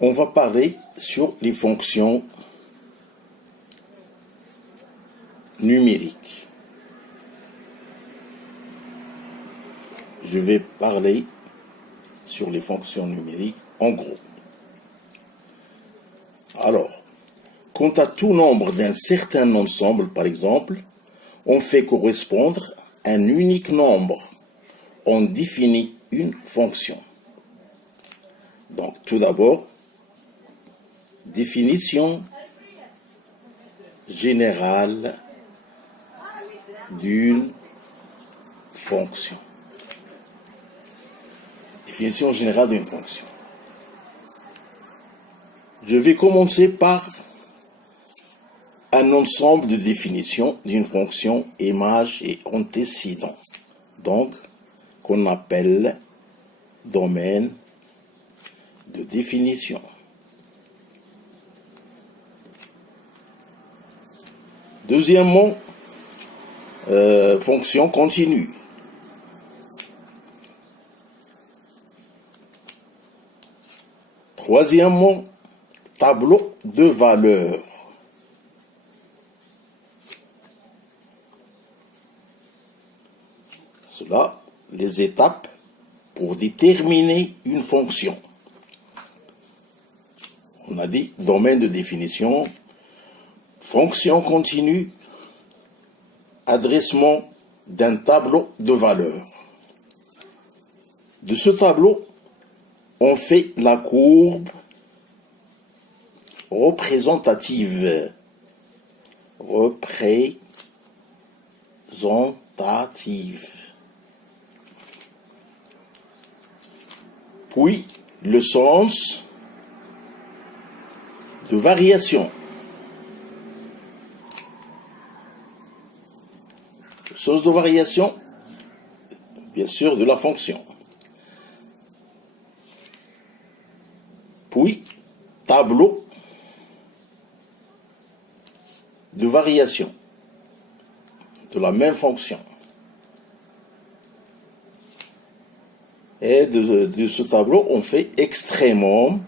On va parler sur les fonctions numériques. Je vais parler sur les fonctions numériques en gros. Alors, quant à tout nombre d'un certain ensemble, par exemple, on fait correspondre un unique nombre. On définit une fonction. Donc, tout d'abord, définition générale d'une fonction. Définition générale d'une fonction. Je vais commencer par un ensemble de définitions d'une fonction image et antécédent, donc qu'on appelle domaine de définition. Deuxièmement, fonction continue. Troisièmement, tableau de valeurs. Cela, les étapes pour déterminer une fonction. On a dit domaine de définition, fonction continue, adressement d'un tableau de valeurs. De ce tableau, on fait la courbe représentative. Puis, le sens de variation. Le sens de variation, bien sûr, de la fonction. Puis, tableau de variation de la même fonction. Et de ce tableau, on fait extrêmum,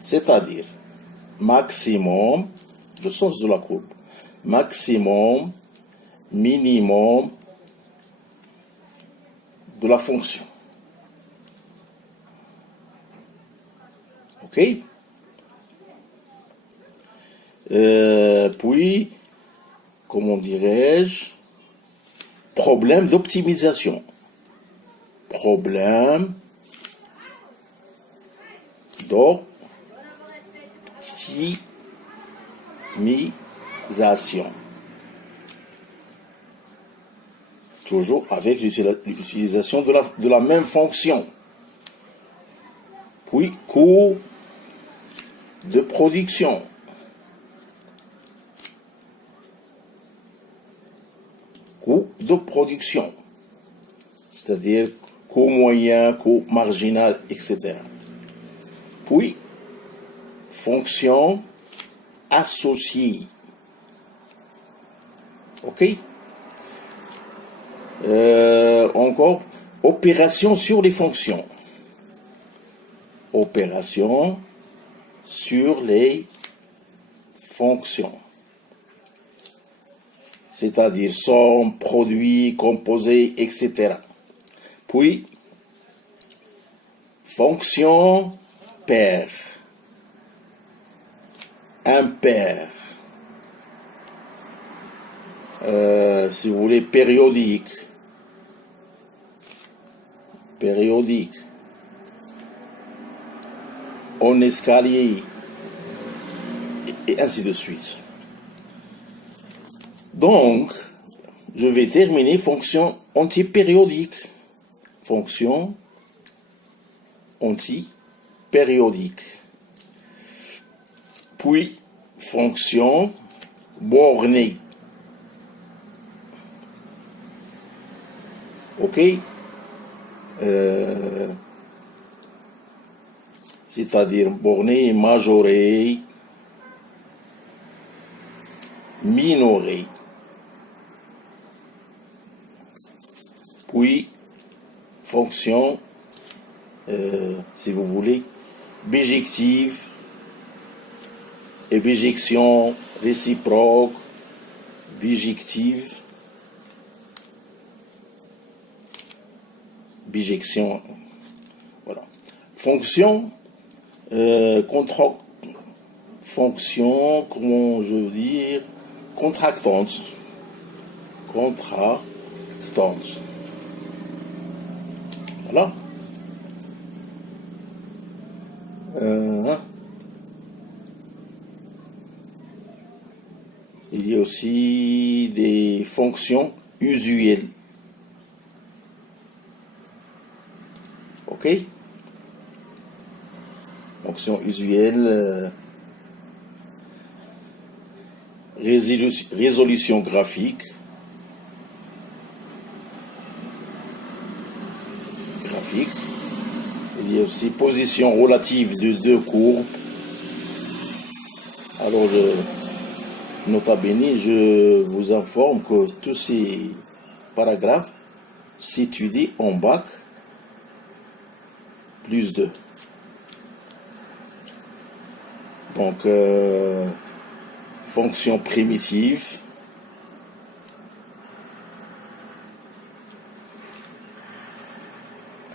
c'est-à-dire maximum, le sens de la courbe, maximum, minimum de la fonction. OK? Puis, comment dirais-je, problème d'optimisation. Problème d'optimisation. Toujours avec l'utilisation de la même fonction. Puis, coût de production. Coût de production, c'est-à-dire coût moyen, coût marginal, etc. Puis, fonction associée. OK? Encore, opération sur les fonctions. Opération sur les fonctions. C'est-à-dire somme, produit, composé, etc. Puis, fonction paire, impair, si vous voulez, périodique, en escalier, et ainsi de suite. Donc, je vais terminer fonction antipériodique. Fonction antipériodique. Puis, fonction bornée. OK? C'est-à-dire bornée, majorée, minorée. puis fonction, si vous voulez, bijective et bijection réciproque, bijective, bijection, voilà. Fonction, fonction, comment je veux dire, contractante. Contractante. Voilà. Il y a aussi des fonctions usuelles. Ok? Fonctions usuelles. Résolution graphique. Il y a aussi position relative de deux courbes. Alors, nota bene, je vous informe que tous ces paragraphes s'étudient en bac plus 2. Donc, fonction primitive,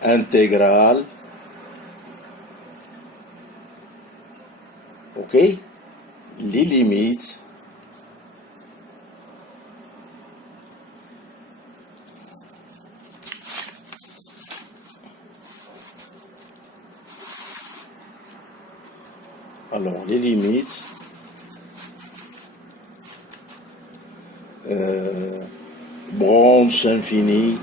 intégrale, ok, les limites, alors les limites, branche infinie,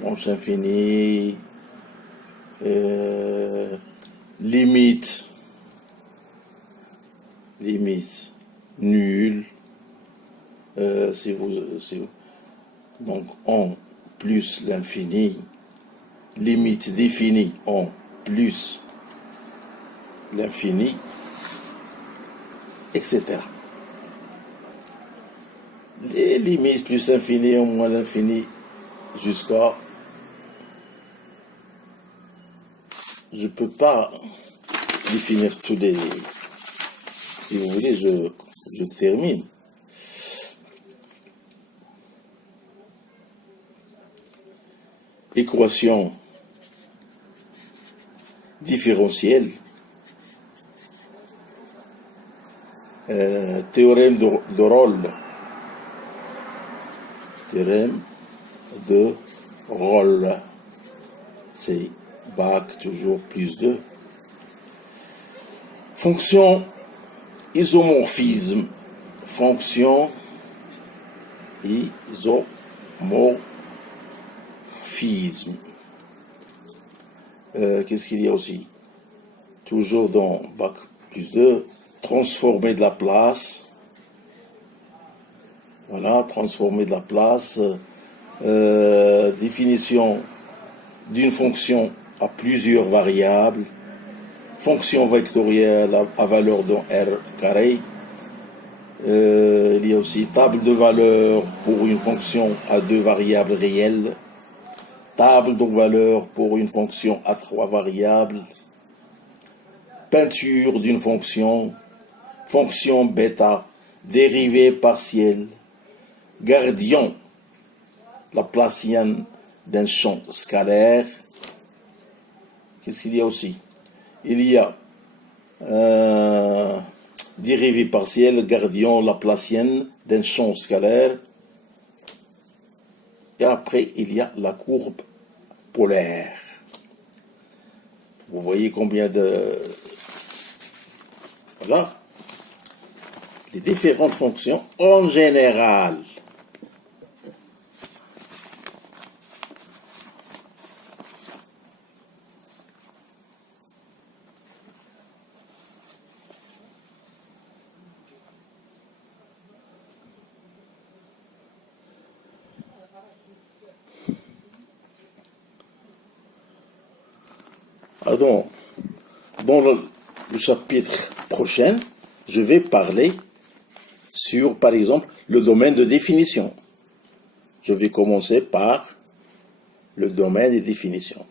branche infinie, limite nulle, donc en plus l'infini, limite définie en plus l'infini, etc. Les limites plus l'infini en moins l'infini jusqu'à... Je ne peux pas définir tous les... Si vous voulez, je termine. Équation différentielle. Théorème de Rolle. Théorème de Rolle. C'est bac toujours plus 2. Fonction isomorphisme. Fonction isomorphisme. Qu'est-ce qu'il y a aussi? Toujours dans bac plus 2. Transformer de la place. Voilà, transformer de la place. Définition d'une fonction à plusieurs variables. Fonction vectorielle à valeur dans R carré. Il y a aussi table de valeur pour une fonction à 2 variables réelles. Table de valeur pour une fonction à 3 variables. Peinture d'une fonction. Fonction bêta. Dérivée partielle. Gradient laplacien d'un champ scalaire. Qu'est-ce qu'il y a aussi? Il y a dérivée partielle, gradient laplacienne d'un champ scalaire. Et après, il y a la courbe polaire. Vous voyez combien de... Voilà. Les différentes fonctions en général. Alors, dans le chapitre prochain, je vais parler sur, par exemple, le domaine de définition. Je vais commencer par le domaine de définition.